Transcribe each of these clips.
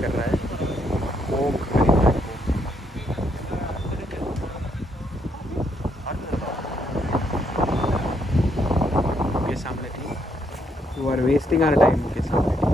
कर रहा है, कोक खरीद रहा है, कोक के सामने थी, you are wasting our time के सामने थी।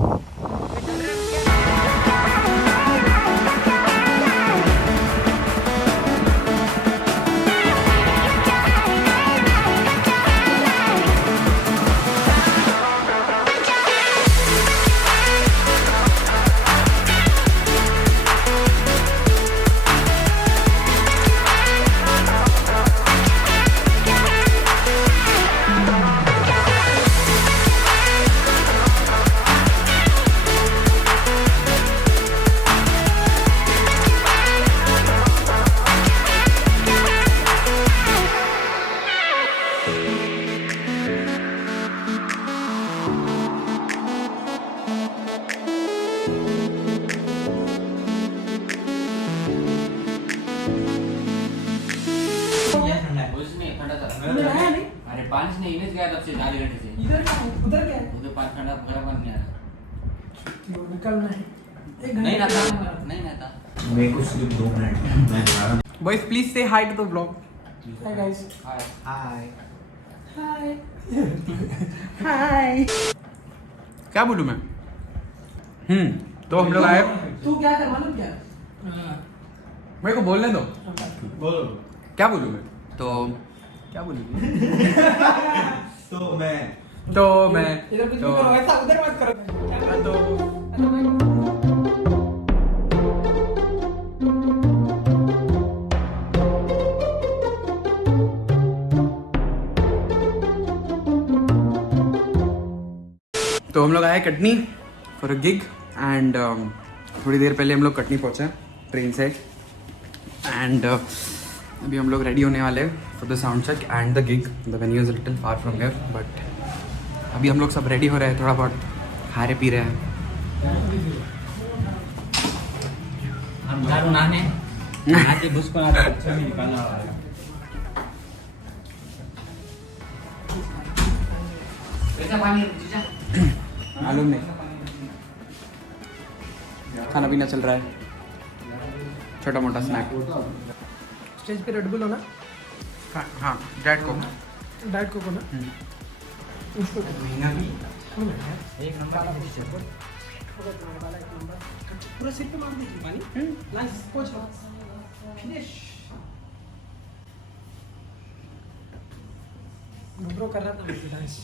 अरे पानी नहीं इमेज गया तब से 4 घंटे से। इधर क्या है? उधर क्या है? उधर पानी ठंडा गरम पानी नहीं आ रहा। निकलना है। एक नहीं घंटे रहता, नहीं रहता। मेरे को सिर्फ 2 मिनट मैं जा रहा हूँ। Boys please say hi to the blog. Hi guys. Hi hi hi. Hi. क्या बोलूं मैं? तो हम लोग आए, तू क्या कर मालूम क्या? मेरे को बोलने दो। बोलो। क्या बोलूं मैं? तो क्या बोलूं? तो मैं इधर कुछ भी करो, ऐसा उधर मत करो। तो हम लोग आए Katni for a gig and थोड़ी देर पहले हम लोग कटनी पहुंचे ट्रेन से एंड अभी हम लोग रेडी होने वाले for the sound check and the gig. The venue is little far from here but अभी हम लोग सब रेडी हो रहे हैं, थोड़ा बहुत खा रहे पी रहे हैं। हम दारू नहाने आके बुश को आता अच्छा नहीं निकालना वाला है। कैसा पानी है जीजा? मालूम नहीं, खाना पीना चल रहा है, छोटा मोटा स्नैक। स्टेज पे रेड बुल हो ना? हाँ डैड को डाइट कोको ना? उसको महंगा भी एक नंबर पूरा सिर पे मार दीजिए पानी। Nice coach finish. घबरो कर रहा था मैं डांस।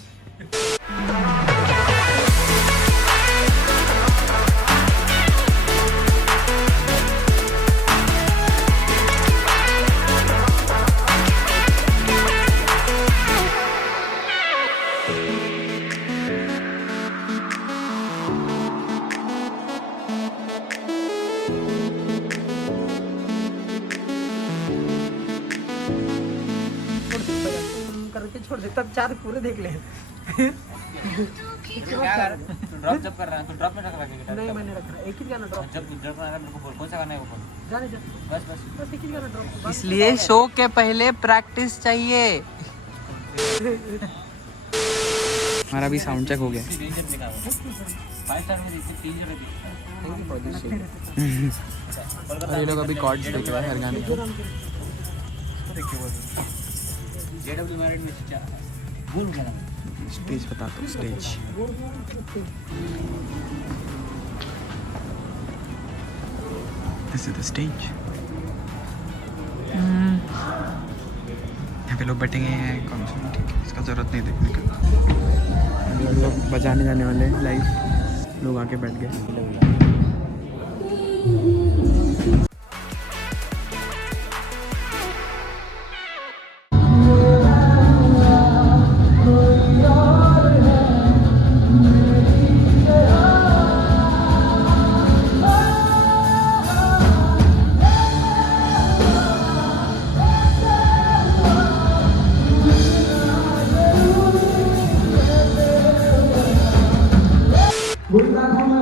करके छोड़ दे, तब 4 पूरे देख ले। क्या कर ड्रॉप जब कर रहा है तो ड्रॉप में रख रहा है गिटार। नहीं मैंने रखा है, एक ही गाना ड्रॉप। जब ड्रॉप करना है मेरे को बोल कौन सा गाना है वो बोल। जाने जा, बस बस बस एक ही गाना ड्रॉप। इसलिए शो के पहले प्रैक्टिस चाहिए। हमारा भी साउंड चेक हो गया। रेंजर लिखा हुआ 5 स्टार में देखिए 3 जगह और ये लोग अभी कॉर्ड्स देख रहे हैं हर गाने के। जेडब्ल्यू मैरिड में चाचा भूल गया ना। स्टेज बता दो, stage this is the stage. यहाँ पे लोग बैठेंगे हैं कॉन्सर्ट, ठीक है, इसका ज़रूरत नहीं देखने का। अभी हम लोग बजाने जाने वाले हैं लाइव, लोग आके बैठ गए।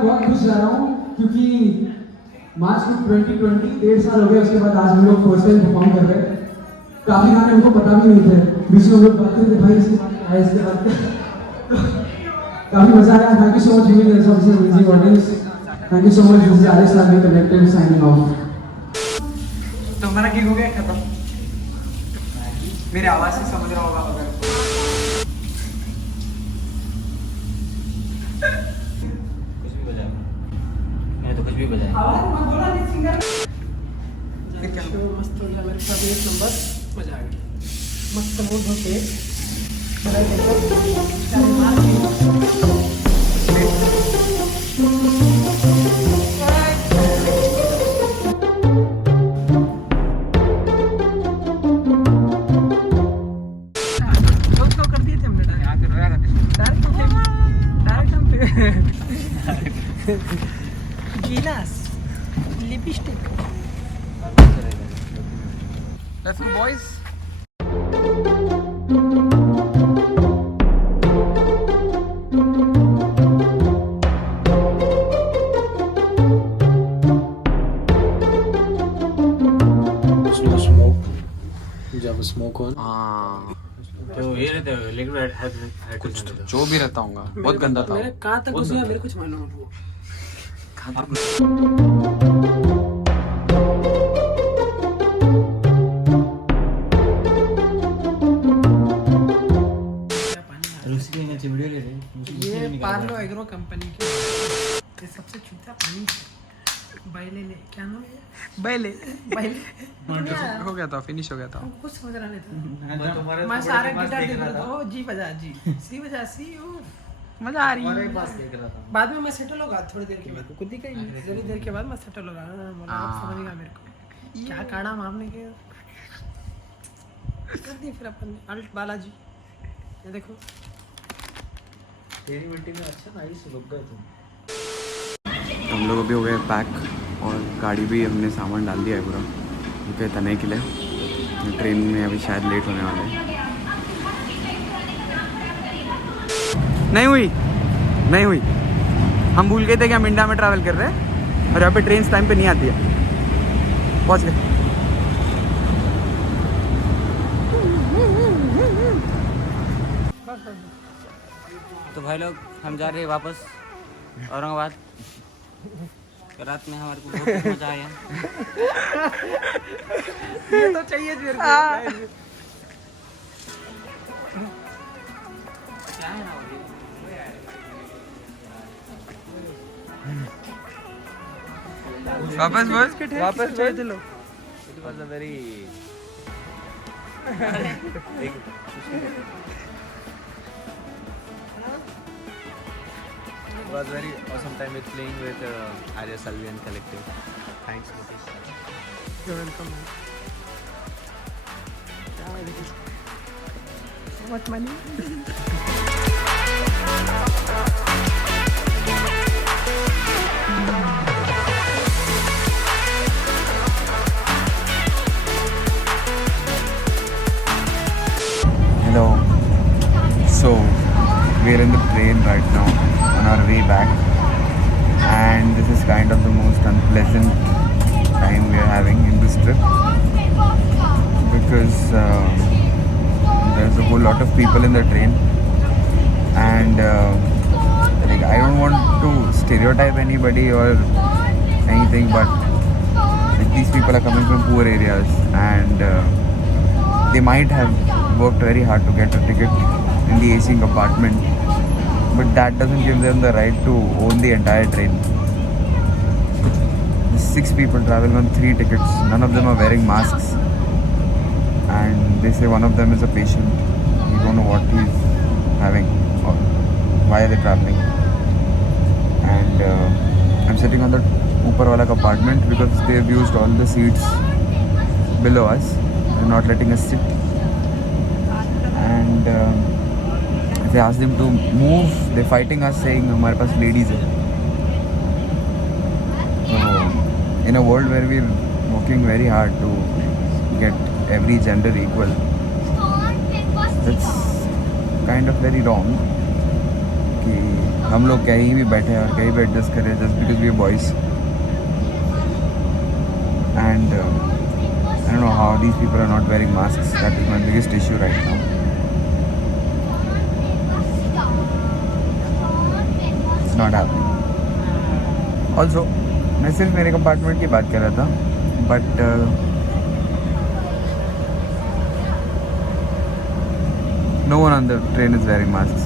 बहुत खुश रह रहा हूँ क्योंकि मार्च 2020 1.5 साल हो गए, उसके बाद आज हम लोग फर्स्ट टाइम परफॉर्म कर रहे हैं। काफी गाने हमको पता भी नहीं थे, बीच में हम लोग बात करते भाई इसके बाद आए इसके बाद काफी मजा आया। Thank you so much giving us audience. Thank you so much. This is आरिस लावी कलेक्टिव साइनिंग ऑफ. तो हमारा गिग हो गया खत्म. मेरे आवाज से समझ रहा होगा अगर कुछ भी बजा. मैं तो कुछ भी बजाया. शो मस्त हो गया मेरे साथ. एक नंबर मजा आ गया. मस्त मूड होके बड़ा देखो मार तो कर दिए थे हमने डायरेक्ट हम पे गिलास lipstick. Let's go, boys. Slow smoke. जब smoke on. हाँ तो ये रहते हैं लिक्विड हाइड्रोजन. कुछ तो जो भी रहता होगा बहुत गंदा था. मेरे कहाँ तक घुस गया मेरे कुछ मालूम नहीं. दूसरी में वीडियो ले रहे. ये पार्लो एग्रो कंपनी के ये सबसे छूटा पानी है. बैले ले क्या नाम है? बैले बैले हो गया था, फिनिश हो गया था. कुछ समझ रहा नहीं था. मैं सारे गिटार देख रहा था. ओ जी बजा जी सी बजा सी. ओ मजा आ रही है. बाद में मैं सेटल होगा थोड़ी देर के बाद. खुद ही कहीं थोड़ी देर के बाद मैं सेटल होगा. बोला आप समझ गया मेरे को क्या काड़ा मारने के कर दी. फिर अपन अल्ट बालाजी ये देखो. तेरी मिट्टी में अच्छा नाइस लुक गया तुम. हम लोग अभी हो गए पैक और गाड़ी भी हमने सामान डाल दिया है पूरा. ओके तने के लिए ट्रेन में अभी शायद लेट होने वाले हैं. नहीं हुई. हम भूल गए थे कि हम इंडिया में ट्रैवल कर रहे हैं और यहाँ पे ट्रेन टाइम पे नहीं आती है. पहुँच गए. तो भाई लोग हम जा रहे हैं वापस औरंगाबाद. रात में हमारे को बहुत मजा आया. ये तो चाहिए मेरे को. क्या है ना वापस लो. It was a very It was very awesome time with playing with Arya Salvian Collective. Thanks, Mutish. You're welcome. What money? Hello. So we're in the train right now on our way back, and this is kind of the most unpleasant time we are having in this trip because there's a whole lot of people in the train, and like I don't want to stereotype anybody or anything, but like, these people are coming from poor areas and they might have worked very hard to get a ticket in the AC compartment, but that doesn't give them the right to own the entire train. 6 people traveling on 3 tickets. None of them are wearing masks, and they say one of them is a patient. We don't know what he's having or why are they traveling. And I'm sitting on the upar wala compartment because they've used all the seats below us. They're not letting us sit. And if I ask them to move, they're fighting us, saying हमारे पास ladies है. So in a world where we're working very hard to get every gender equal, that's kind of very wrong कि हम लोग कहीं भी बैठे और कहीं भी adjust करें just because we're boys. And I don't know how these people are not wearing masks. That is my biggest issue right now. It's not happening. Also मैं सिर्फ मेरे कंपार्टमेंट की बात कर रहा था, but no one on the train is wearing mask,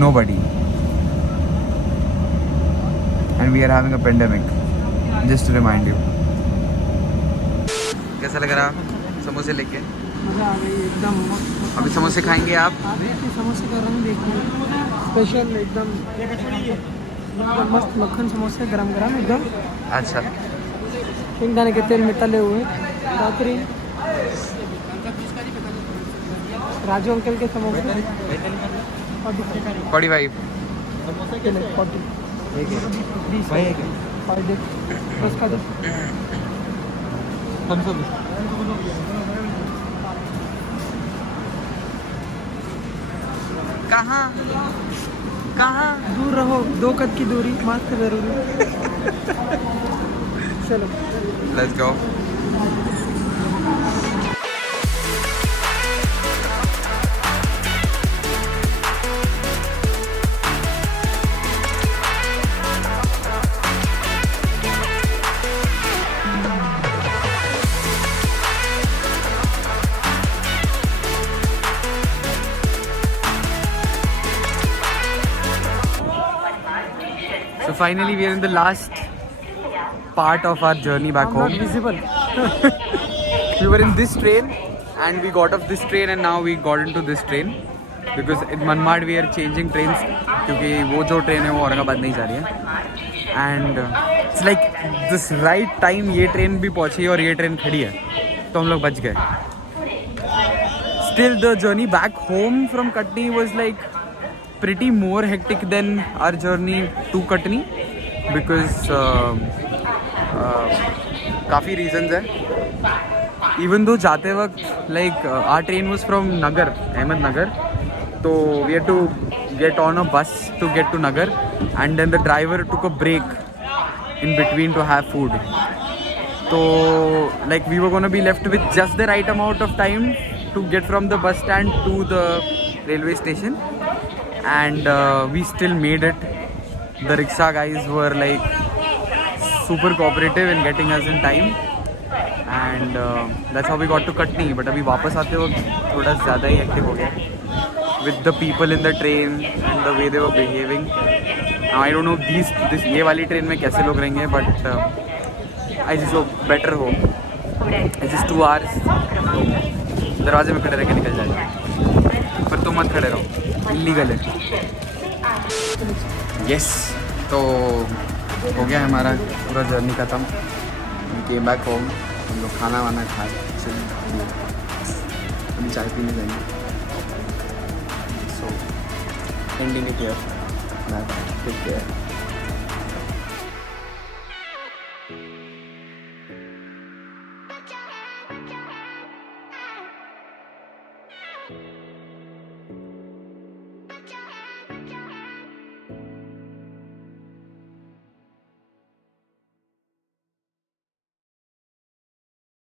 nobody, and we are having a pandemic, just to remind you. कैसा लग रहा समोसे लेके? मज़ा आ गई एकदम मस्त। अभी समोसे खाएंगे आप? आगे के समोसे का रंग देखिए, स्पेशल एकदम मस्त मक्खन समोसे गरम गरम एकदम अच्छा, शेंगदाने के तेल में तले हुए। रात्रि राजू अंकल के समोसे 45 कहाँ कहाँ? दूर रहो, 2 कद की दूरी मास्क जरूरी। चलो let's go. So finally we are in the last part of our journey back home. visible. We were in this train and we got off this train and now we got into this train because in Manmad we are changing trains क्योंकि वो जो ट्रेन है वो औरंगाबाद नहीं जा रही है and it's like this right time ये ट्रेन भी पहुंची और ये ट्रेन खड़ी है तो हम लोग बच गए. Still the journey back home from Katni was like pretty more hectic than our journey to Katni because काफ़ी reasons है. Even though जाते वक्त like our train was from Nagar, Ahmednagar, so we had to get on a bus to get to Nagar and then the driver took a break in between to have food. So like we were gonna be left with just the right amount of time to get from the bus stand to the railway station and we still made it. The rickshaw guys were like super cooperative in getting us in time and that's how we got to Katni. But अभी वापस आते वक्त थोड़ा ज़्यादा ही hectic हो गया with the people in the train and the way they were behaving. Now I don't know this ये वाली ट्रेन में कैसे लोग रहेंगे but I just hope better हो. It's just 2 hours. दरवाजे में खड़े रह के निकल जाएगा पर तुम मत खड़े रहो, इलीगल है. यस तो हो गया हमारा पूरा जर्नी ख़त्म. केम बैक होम, हम लोग खाना वाना खाए, अभी चाय पीने जाएंगे. So ending it here. Bye bye, take care.